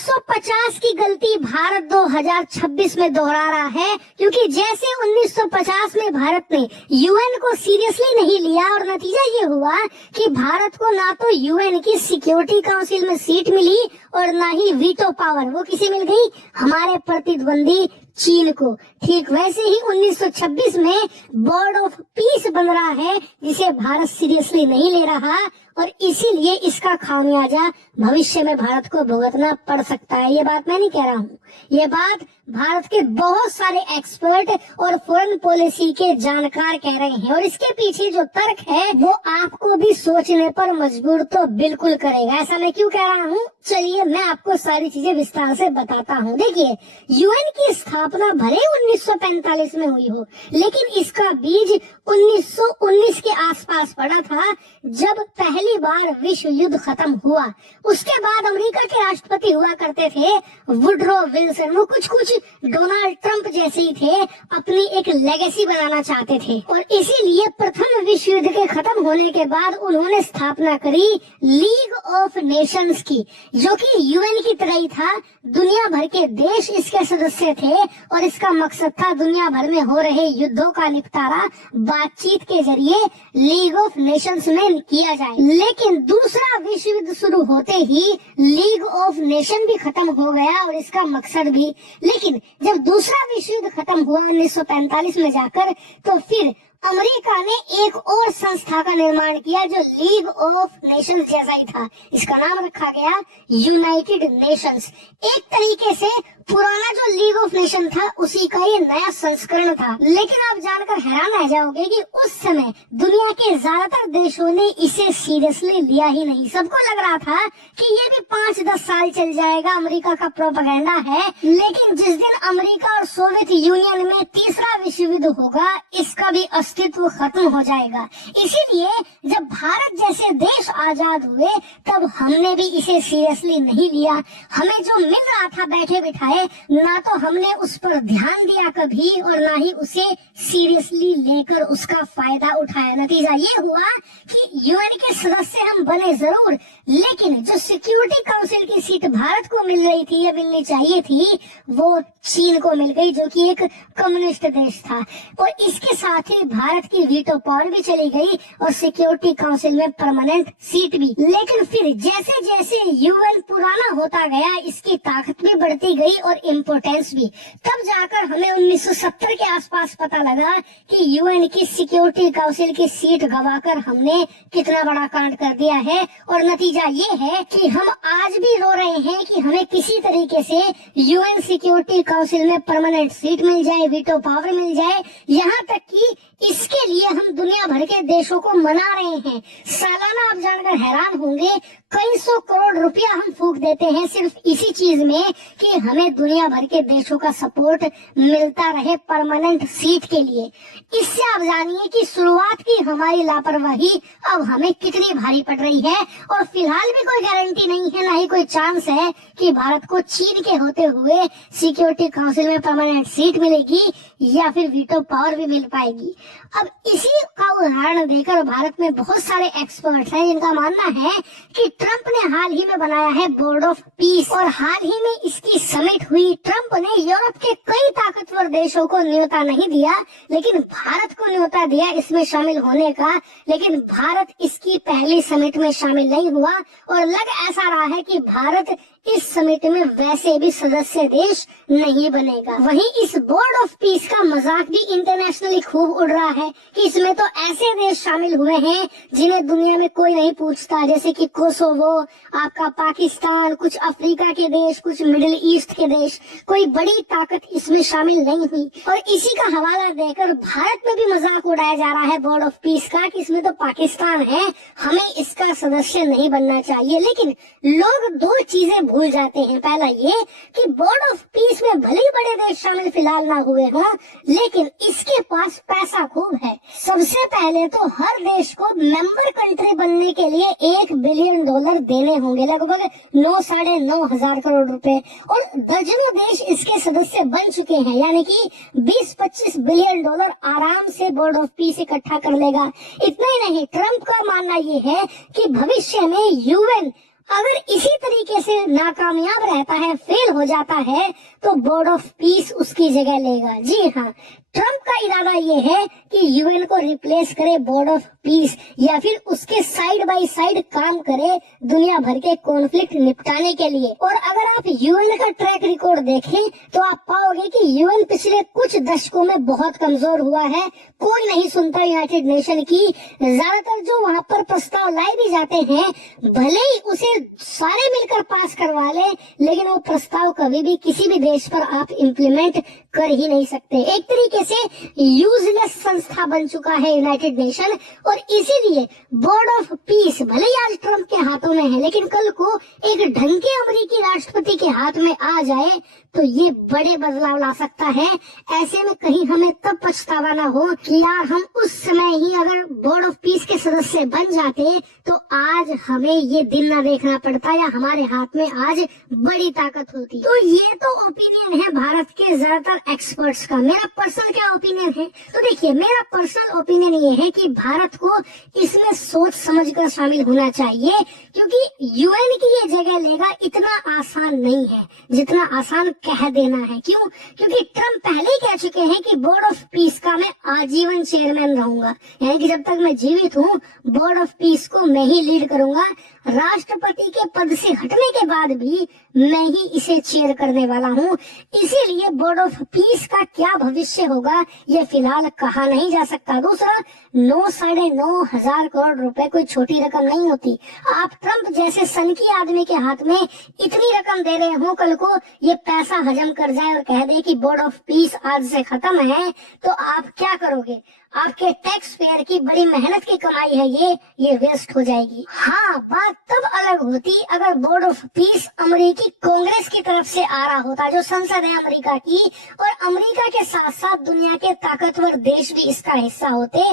1950 की गलती भारत 2026 में दोहरा रहा है, क्योंकि जैसे 1950 में भारत ने यूएन को सीरियसली नहीं लिया और नतीजा ये हुआ कि भारत को ना तो यूएन की सिक्योरिटी काउंसिल में सीट मिली और ना ही वीटो पावर। वो किसे मिल गई? हमारे प्रतिद्वंदी चीन को। ठीक वैसे ही 1926 में बोर्ड ऑफ पीस बन रहा है, जिसे भारत सीरियसली नहीं ले रहा और इसीलिए इसका खामियाजा भविष्य में भारत को भुगतना पड़ सकता है। ये बात मैं नहीं कह रहा हूँ, ये बात भारत के बहुत सारे एक्सपर्ट और फॉरेन पॉलिसी के जानकार कह रहे हैं। और इसके पीछे जो तर्क है वो आपको भी सोचने पर मजबूर तो बिल्कुल करेगा। ऐसा मैं क्यों कह रहा हूँ, चलिए मैं आपको सारी चीजें विस्तार से बताता हूँ। देखिए, यूएन की स्थापना भले 1945 में हुई हो, लेकिन इसका बीज 1919 के आसपास पड़ा था, जब पहली बार विश्व युद्ध खत्म हुआ। उसके बाद अमेरिका के राष्ट्रपति हुआ करते थे वुडरो विल्सन। वो कुछ डोनाल्ड ट्रंप जैसे ही थे, अपनी एक लेगेसी बनाना चाहते थे और इसीलिए प्रथम विश्व युद्ध के खत्म होने के बाद उन्होंने स्थापना करी लीग ऑफ नेशंस की, जो कि यूएन की तरह ही था। दुनिया भर के देश इसके सदस्य थे और इसका मकसद था दुनिया भर में हो रहे युद्धों का निपटारा बातचीत के जरिए लीग ऑफ नेशंस में किया जाए। लेकिन दूसरा विश्व युद्ध शुरू होते ही लीग ऑफ नेशन भी खत्म हो गया और इसका मकसद भी। लेकिन जब दूसरा विश्व युद्ध खत्म हुआ 1945 में जाकर, तो फिर अमेरिका ने एक और संस्था का निर्माण किया जो लीग ऑफ नेशंस जैसा ही था। इसका नाम रखा गया यूनाइटेड नेशंस। एक तरीके से पुराना जो लीग ऑफ नेशन था उसी का ये नया संस्करण था। लेकिन आप जानकर हैरान रह जाओगे कि उस समय दुनिया के ज्यादातर देशों ने इसे सीरियसली लिया ही नहीं। सबको लग रहा था कि ये भी 5-10 साल चल जाएगा, अमेरिका का प्रोपेगेंडा है। लेकिन जिस दिन अमेरिका और सोवियत यूनियन में तीसरा विश्व युद्ध होगा, इसका भी अस्तित्व खत्म हो जाएगा। इसीलिए जब भारत जैसे देश आजाद हुए, तब हमने भी इसे सीरियसली नहीं लिया। हमें जो मिल रहा था बैठे बिठाए, ना तो हमने उस पर ध्यान दिया कभी और ना ही उसे सीरियसली लेकर उसका फायदा उठाया। नतीजा ये हुआ कि यूएन के सदस्य हम बने जरूर, लेकिन जो सिक्योरिटी काउंसिल की सीट भारत को मिल रही थी या मिलनी चाहिए थी, वो चीन को मिल गई, जो कि एक कम्युनिस्ट देश था। और इसके साथ ही भारत की वीटो पावर भी चली गई और सिक्योरिटी काउंसिल में परमानेंट सीट भी। लेकिन फिर जैसे जैसे यूएन पुराना होता गया, इसकी ताकत भी बढ़ती गई और इम्पोर्टेंस भी। तब जाकर हमें 1970 के आसपास पता लगा कि यूएन की सिक्योरिटी काउंसिल की सीट गवाकर हमने कितना बड़ा कांड कर दिया है। और नतीजा ये है कि हम आज भी रो रहे हैं कि हमें किसी तरीके से यूएन सिक्योरिटी काउंसिल में परमानेंट सीट मिल जाए, वीटो पावर मिल जाए। यहाँ तक कि इसके लिए हम दुनिया भर के देशों को मना रहे हैं। सालाना आप जानकर हैरान होंगे, कई 100 करोड़ रुपया हम फूंक देते हैं सिर्फ इसी चीज में कि हमें दुनिया भर के देशों का सपोर्ट मिलता रहे परमानेंट सीट के लिए। इससे आप जानिए कि शुरुआत की हमारी लापरवाही अब हमें कितनी भारी पड़ रही है। और फिलहाल भी कोई गारंटी नहीं है, ना ही कोई चांस है कि भारत को चीन के होते हुए सिक्योरिटी काउंसिल में परमानेंट सीट मिलेगी या फिर वीटो पावर भी मिल पाएगी। अब इसी का उदाहरण देकर भारत में बहुत सारे एक्सपर्ट्स हैं जिनका मानना है कि ट्रंप ने हाल ही में बनाया है बोर्ड ऑफ पीस और हाल ही में इसकी समिट हुई। ट्रंप ने यूरोप के कई ताकतवर देशों को न्योता नहीं दिया, लेकिन भारत को न्योता दिया इसमें शामिल होने का। लेकिन भारत इसकी पहली समिट में शामिल नहीं हुआ और लग ऐसा रहा है कि भारत इस समिट में वैसे भी सदस्य देश नहीं बनेगा। वहीं इस बोर्ड ऑफ पीस का मजाक भी इंटरनेशनली खूब उड़ रहा है कि इसमें तो ऐसे देश शामिल हुए हैं जिन्हें दुनिया में कोई नहीं पूछता, जैसे कि कोसोवो, आपका पाकिस्तान, कुछ अफ्रीका के देश, कुछ मिडिल ईस्ट के देश। कोई बड़ी ताकत इसमें शामिल नहीं हुई। और इसी का हवाला देकर भारत में भी मजाक उड़ाया जा रहा है बोर्ड ऑफ पीस का कि इसमें तो पाकिस्तान है, हमें इसका सदस्य नहीं बनना चाहिए। लेकिन लोग दो चीजें भूल जाते हैं। पहला ये कि बोर्ड ऑफ पीस में भले ही बड़े देश शामिल फिलहाल ना हुए हों, लेकिन इसके पास पैसा खूब है। सबसे पहले तो हर देश को मेंबर कंट्री बनने के लिए $1 बिलियन देने होंगे, लगभग 9-9.5 हजार करोड़ रुपए। और दर्जनों देश इसके सदस्य बन चुके हैं, यानी कि 20-25 बिलियन डॉलर आराम से बोर्ड ऑफ पीस इकट्ठा कर लेगा। इतना ही नहीं, ट्रंप का मानना ये है कि भविष्य में यूएन अगर इसी तरीके से नाकामयाब रहता है, फेल हो जाता है, तो बोर्ड ऑफ पीस उसकी जगह लेगा। जी हाँ, ट्रम्प का इरादा ये है कि यूएन को रिप्लेस करे बोर्ड ऑफ पीस, या फिर उसके साइड बाय साइड काम करे दुनिया भर के कॉन्फ्लिक्ट निपटाने के लिए। और अगर आप यूएन का ट्रैक रिकॉर्ड देखें तो आप पाओगे कि यूएन पिछले कुछ दशकों में बहुत कमजोर हुआ है। कोई नहीं सुनता यूनाइटेड नेशन की। ज्यादातर जो वहाँ पर प्रस्ताव लाए भी जाते हैं, भले ही उसे सारे मिलकर पास करवा ले, लेकिन वो प्रस्ताव कभी भी किसी भी देश पर आप इम्प्लीमेंट कर ही नहीं सकते। एक तरीके से यूजलेस संस्था बन चुका है यूनाइटेड नेशन। और इसीलिए बोर्ड ऑफ पीस भले ही आज ट्रम्प के हाथों में है, लेकिन कल को एक ढंग के अमेरिकी राष्ट्रपति के हाथ में आ जाए तो ये बड़े बदलाव ला सकता है। ऐसे में कहीं हमें तब पछतावा ना हो कि यार हम उस समय ही अगर बोर्ड ऑफ पीस के सदस्य बन जाते तो आज हमें ये दिन ना देखना पड़ता, या हमारे हाथ में आज बड़ी ताकत होती। तो ये तो ओपिनियन है भारत के ज्यादातर एक्सपर्ट्स का। मेरा पर्सनल क्या ओपिनियन है? तो देखिए, मेरा पर्सनल ओपिनियन ये है कि भारत को इसमें सोच समझकर शामिल होना चाहिए, क्योंकि यूएन की ये जगह लेगा इतना आसान नहीं है जितना आसान कह देना है। क्यों? क्योंकि ट्रम्प पहले ही कह चुके हैं कि बोर्ड ऑफ पीस का मैं आजीवन चेयरमैन रहूंगा, यानी कि जब तक मैं जीवित हूँ बोर्ड ऑफ पीस को मैं ही लीड करूंगा। राष्ट्रपति के पद से हटने के बाद भी मैं ही इसे चेयर करने वाला हूँ। इसीलिए बोर्ड ऑफ पीस का क्या भविष्य होगा ये फिलहाल कहा नहीं जा सकता। दूसरा, 9-9.5 करोड़ रुपए कोई छोटी रकम नहीं होती। आप ट्रम्प जैसे सनकी आदमी के हाथ में इतनी रकम दे रहे हो, कल को ये पैसा हजम कर जाए और कह दे कि बोर्ड ऑफ पीस आज से खत्म है, तो आप क्या करोगे? आपके टैक्स पेयर की बड़ी मेहनत की कमाई है ये वेस्ट हो जाएगी। हाँ, बात तब अलग होती अगर बोर्ड ऑफ पीस अमेरिकी कांग्रेस की तरफ से आ रहा होता, जो संसद है अमेरिका की, और अमेरिका के साथ साथ दुनिया के ताकतवर देश भी इसका हिस्सा होते,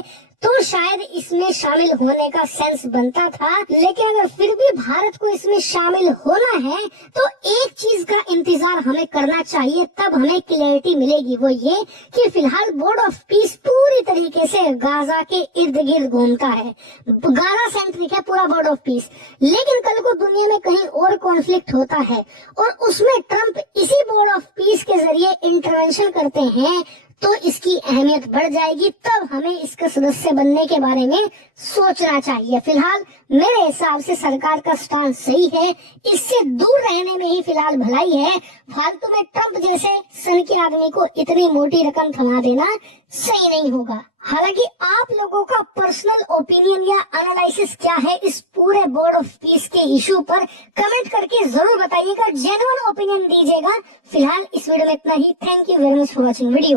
तो शायद इसमें शामिल होने का सेंस बनता था। लेकिन अगर फिर भी भारत को इसमें शामिल होना है तो एक चीज का इंतजार हमें करना चाहिए, तब हमें क्लैरिटी मिलेगी। वो ये कि फिलहाल बोर्ड ऑफ पीस पूरी तरीके से गाजा के इर्द गिर्द घूमता है, गाजा सेंट्रिक है पूरा बोर्ड ऑफ पीस। लेकिन कल को दुनिया में कहीं और कॉन्फ्लिक्ट होता है और उसमें ट्रम्प इसी बोर्ड ऑफ पीस के जरिए इंटरवेंशन करते हैं, तो इसकी अहमियत बढ़ जाएगी। तब हमें इसका सदस्य बनने के बारे में सोचना चाहिए। फिलहाल मेरे हिसाब से सरकार का स्टैंड सही है, इससे दूर रहने में ही फिलहाल भलाई है। फालतू में ट्रम्प जैसे सन के आदमी को इतनी मोटी रकम थमा देना सही नहीं होगा। हालांकि आप लोगों का पर्सनल ओपिनियन या एनालिसिस क्या है इस पूरे बोर्ड ऑफ पीस के इशू पर, कमेंट करके जरूर बताइएगा, जेन्युइन ओपिनियन दीजिएगा। फिलहाल इस वीडियो में इतना ही। Thank you very much for watching video.